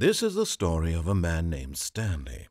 This is the story of a man named Stanley.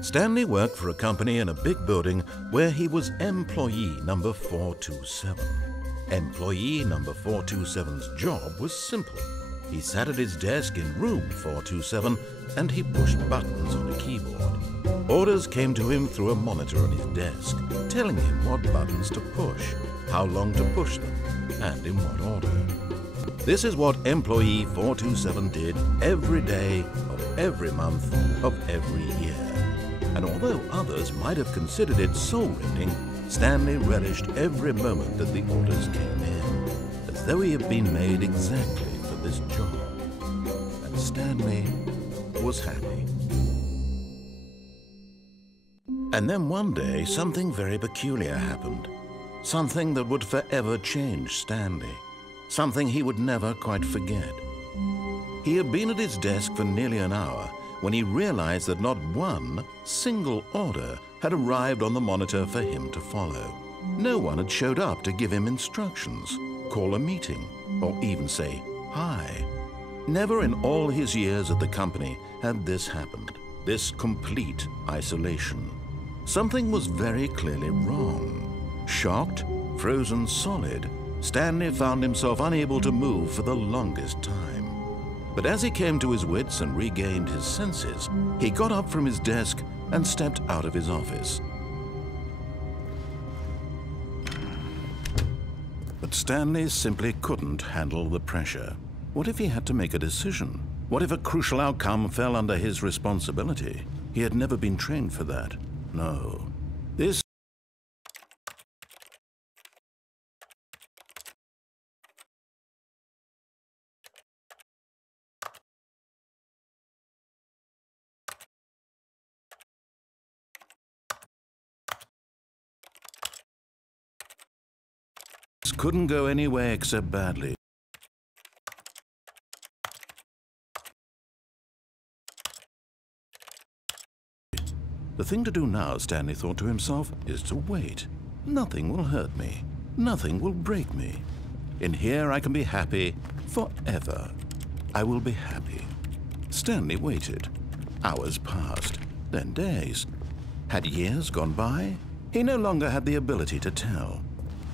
Stanley worked for a company in a big building where he was employee number 427. Employee number 427's job was simple. He sat at his desk in room 427 and he pushed buttons on a keyboard. Orders came to him through a monitor on his desk, telling him what buttons to push, how long to push them, and in what order. This is what employee 427 did every day of every month of every year. And although others might have considered it soul-rending, Stanley relished every moment that the orders came in, as though he had been made exactly for this job. And Stanley was happy. And then one day, something very peculiar happened. Something that would forever change Stanley. Something he would never quite forget. He had been at his desk for nearly an hour when he realized that not one single order had arrived on the monitor for him to follow. No one had showed up to give him instructions, call a meeting, or even say hi. Never in all his years at the company had this happened, this complete isolation. Something was very clearly wrong. Shocked, frozen solid, Stanley found himself unable to move for the longest time. But as he came to his wits and regained his senses, he got up from his desk and stepped out of his office. But Stanley simply couldn't handle the pressure. What if he had to make a decision? What if a crucial outcome fell under his responsibility? He had never been trained for that. No. This couldn't go anywhere except badly. The thing to do now, Stanley thought to himself, is to wait. Nothing will hurt me. Nothing will break me. In here I can be happy forever. I will be happy. Stanley waited. Hours passed, then days. Had years gone by? He no longer had the ability to tell.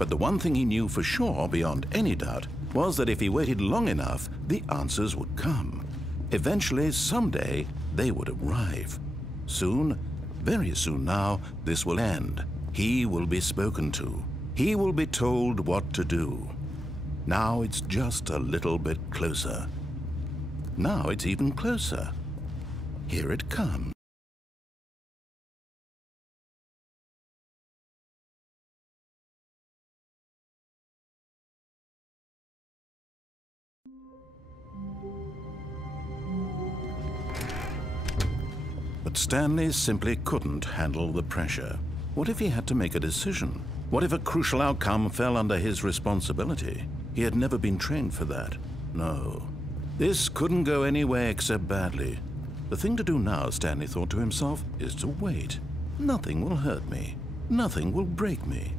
But the one thing he knew for sure, beyond any doubt, was that if he waited long enough, the answers would come. Eventually, someday, they would arrive. Soon, very soon now, this will end. He will be spoken to. He will be told what to do. Now it's just a little bit closer. Now it's even closer. Here it comes. But Stanley simply couldn't handle the pressure. What if he had to make a decision? What if a crucial outcome fell under his responsibility? He had never been trained for that. No. This couldn't go anywhere except badly. The thing to do now, Stanley thought to himself, is to wait. Nothing will hurt me. Nothing will break me.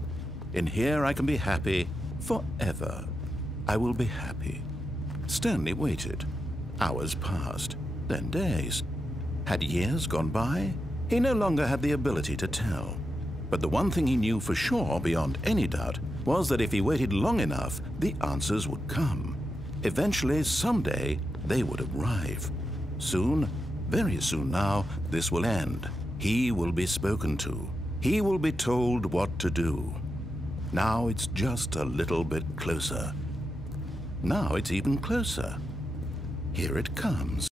In here I can be happy forever. I will be happy. Stanley waited. Hours passed, then days. Had years gone by? He no longer had the ability to tell. But the one thing he knew for sure, beyond any doubt, was that if he waited long enough, the answers would come. Eventually, someday, they would arrive. Soon, very soon now, this will end. He will be spoken to. He will be told what to do. Now it's just a little bit closer. Now it's even closer. Here it comes.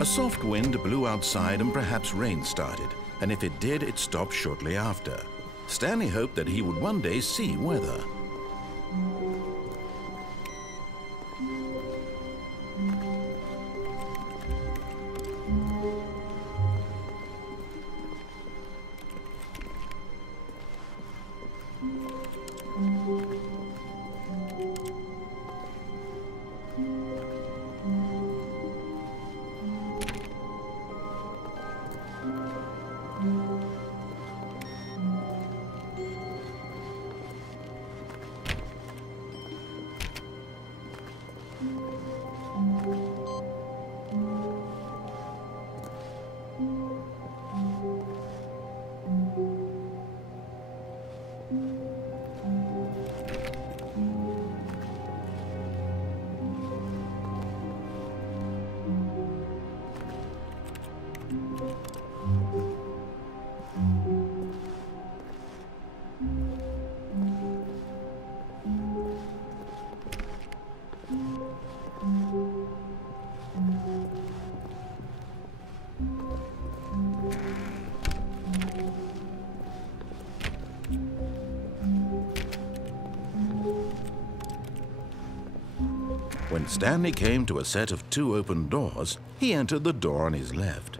A soft wind blew outside and perhaps rain started, and if it did, it stopped shortly after. Stanley hoped that he would one day see weather. When Stanley came to a set of 2 open doors, he entered the door on his left.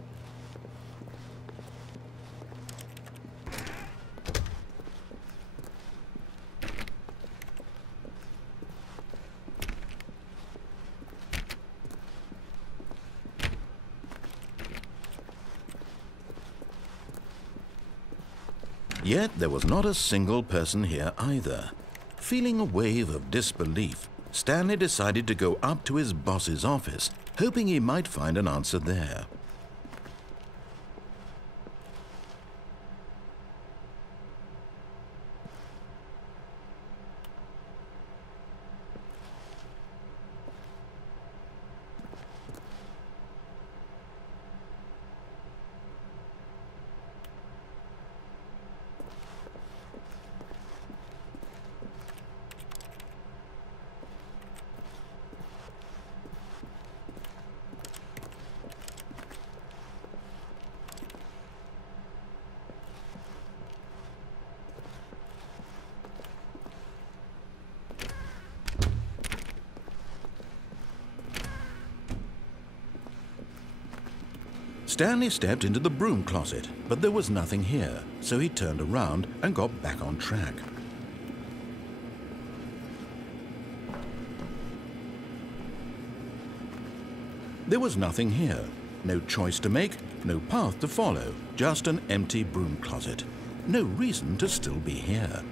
Yet there was not a single person here either. Feeling a wave of disbelief, Stanley decided to go up to his boss's office, hoping he might find an answer there. Stanley stepped into the broom closet, but there was nothing here, so he turned around and got back on track. There was nothing here. No choice to make, no path to follow, just an empty broom closet. No reason to still be here.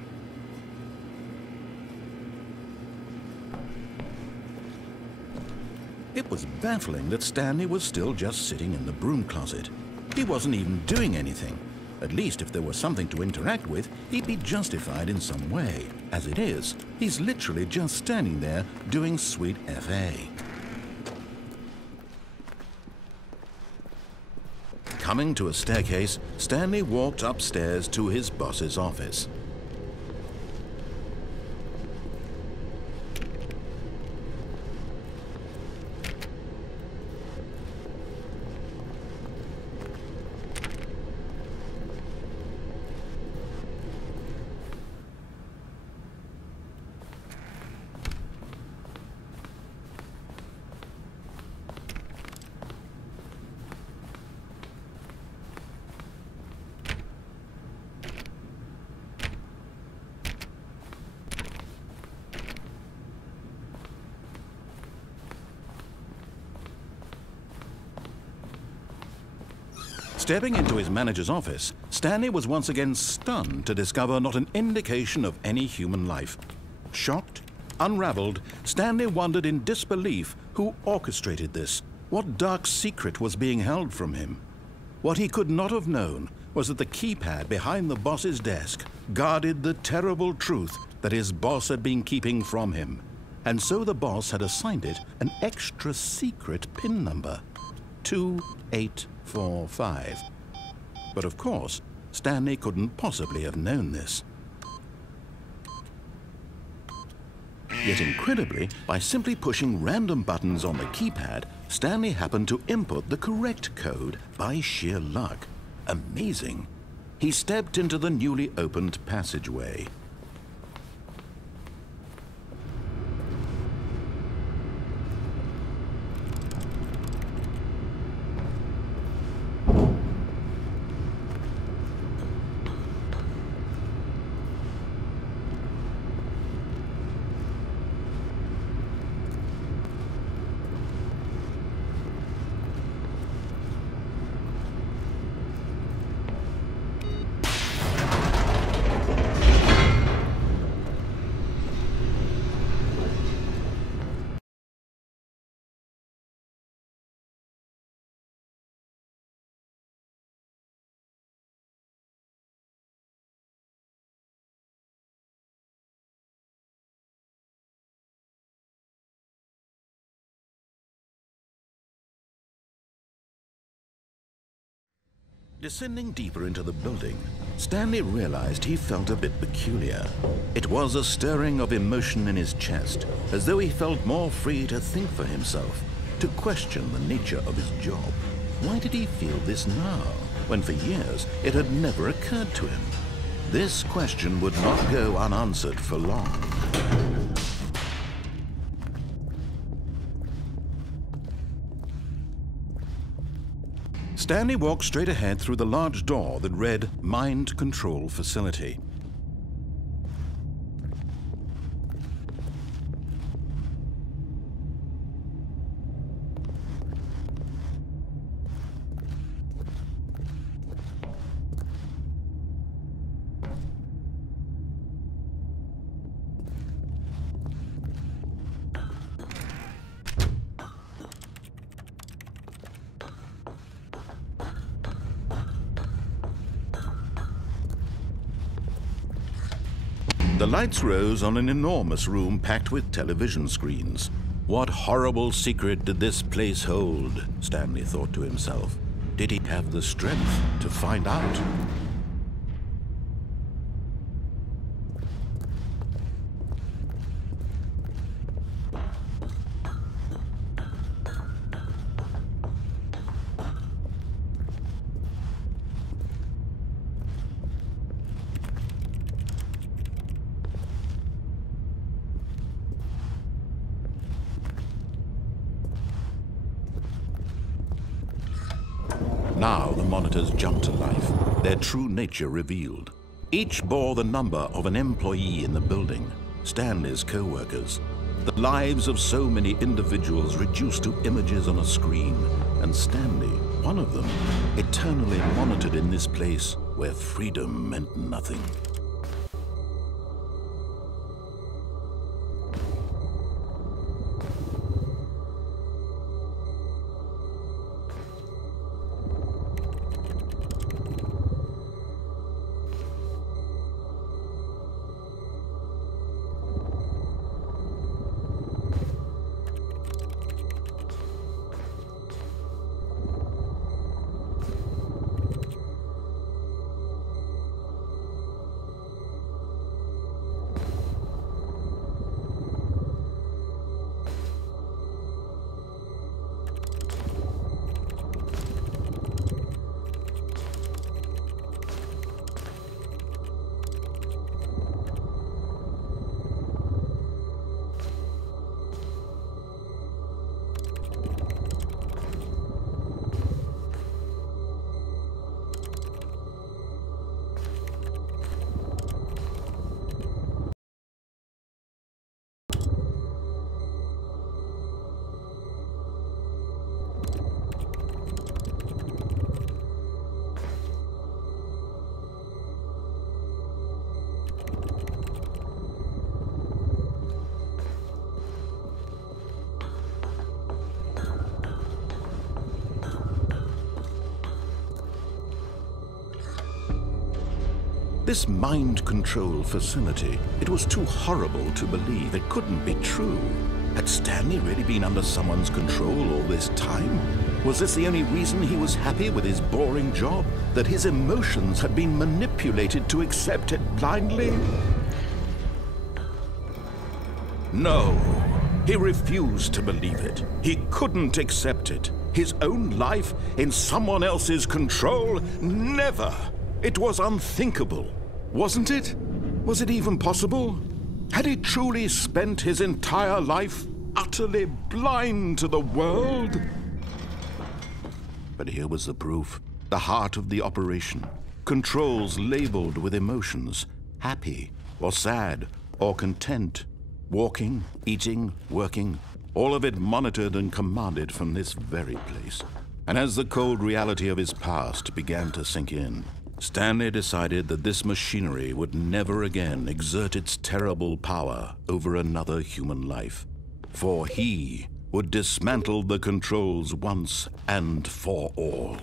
It was baffling that Stanley was still just sitting in the broom closet. He wasn't even doing anything. At least if there was something to interact with, he'd be justified in some way. As it is, he's literally just standing there doing sweet FA. Coming to a staircase, Stanley walked upstairs to his boss's office. Stepping into his manager's office, Stanley was once again stunned to discover not an indication of any human life. Shocked, unraveled, Stanley wondered in disbelief who orchestrated this. What dark secret was being held from him? What he could not have known was that the keypad behind the boss's desk guarded the terrible truth that his boss had been keeping from him. And so the boss had assigned it an extra secret PIN number, 2845. But of course, Stanley couldn't possibly have known this. Yet incredibly, by simply pushing random buttons on the keypad, Stanley happened to input the correct code by sheer luck. Amazing. He stepped into the newly opened passageway. Descending deeper into the building, Stanley realized he felt a bit peculiar. It was a stirring of emotion in his chest, as though he felt more free to think for himself, to question the nature of his job. Why did he feel this now, when for years it had never occurred to him? This question would not go unanswered for long. Stanley walked straight ahead through the large door that read Mind Control Facility. The lights rose on an enormous room packed with television screens. What horrible secret did this place hold? Stanley thought to himself. Did he have the strength to find out? Now the monitors jumped to life, their true nature revealed. Each bore the number of an employee in the building, Stanley's co-workers. The lives of so many individuals reduced to images on a screen, and Stanley, one of them, eternally monitored in this place where freedom meant nothing. This mind control facility, it was too horrible to believe. It couldn't be true. Had Stanley really been under someone's control all this time? Was this the only reason he was happy with his boring job? That his emotions had been manipulated to accept it blindly? No, he refused to believe it. He couldn't accept it. His own life in someone else's control? Never! It was unthinkable. Wasn't it? Was it even possible? Had he truly spent his entire life utterly blind to the world? But here was the proof. The heart of the operation. Controls labeled with emotions. Happy, or sad, or content. Walking, eating, working. All of it monitored and commanded from this very place. And as the cold reality of his past began to sink in, Stanley decided that this machinery would never again exert its terrible power over another human life. For he would dismantle the controls once and for all.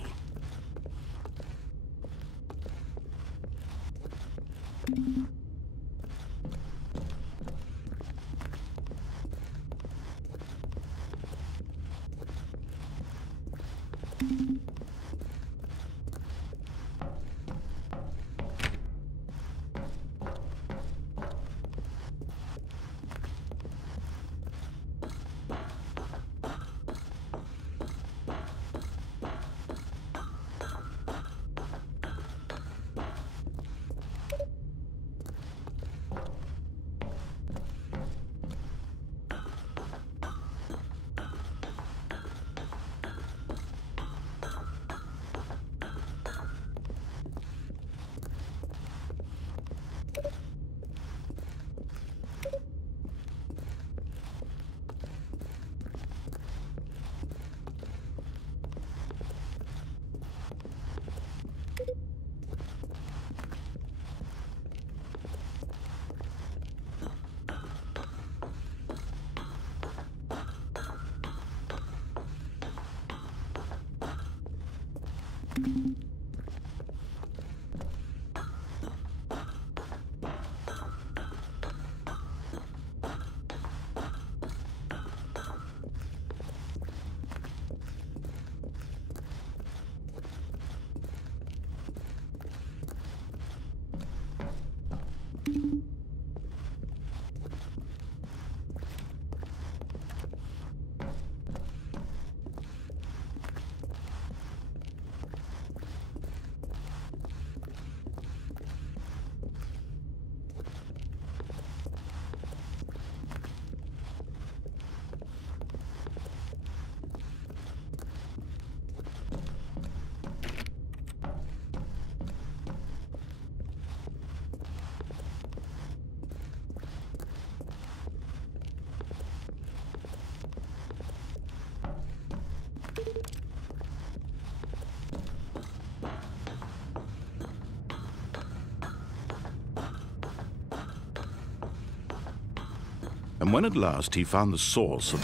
And when at last he found the source of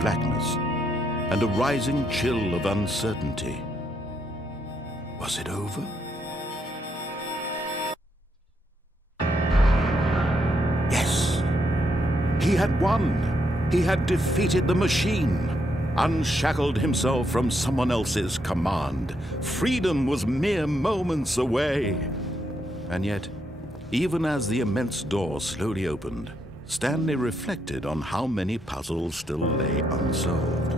blackness and a rising chill of uncertainty. Was it over? Yes! He had won! He had defeated the machine, unshackled himself from someone else's command. Freedom was mere moments away. And yet, even as the immense door slowly opened, Stanley reflected on how many puzzles still lay unsolved.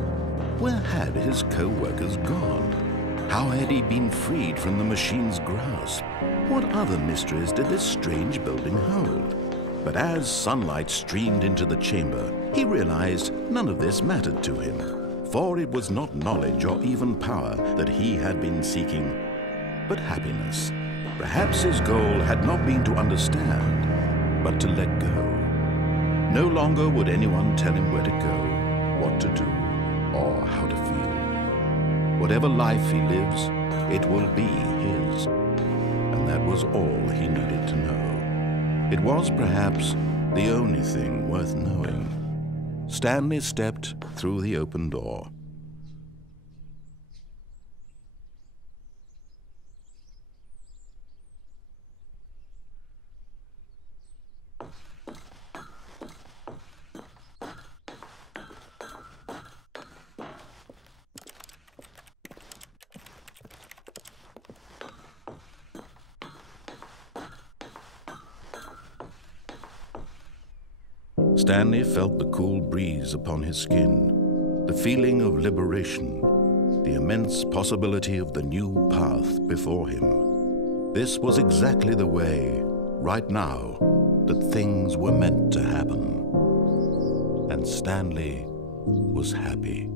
Where had his co-workers gone? How had he been freed from the machine's grasp? What other mysteries did this strange building hold? But as sunlight streamed into the chamber, he realized none of this mattered to him, for it was not knowledge or even power that he had been seeking, but happiness. Perhaps his goal had not been to understand, but to let go. No longer would anyone tell him where to go, what to do, or how to feel. Whatever life he lives, it will be his. And that was all he needed to know. It was perhaps the only thing worth knowing. Stanley stepped through the open door. Stanley felt the cool breeze upon his skin, the feeling of liberation, the immense possibility of the new path before him. This was exactly the way, right now, that things were meant to happen. And Stanley was happy.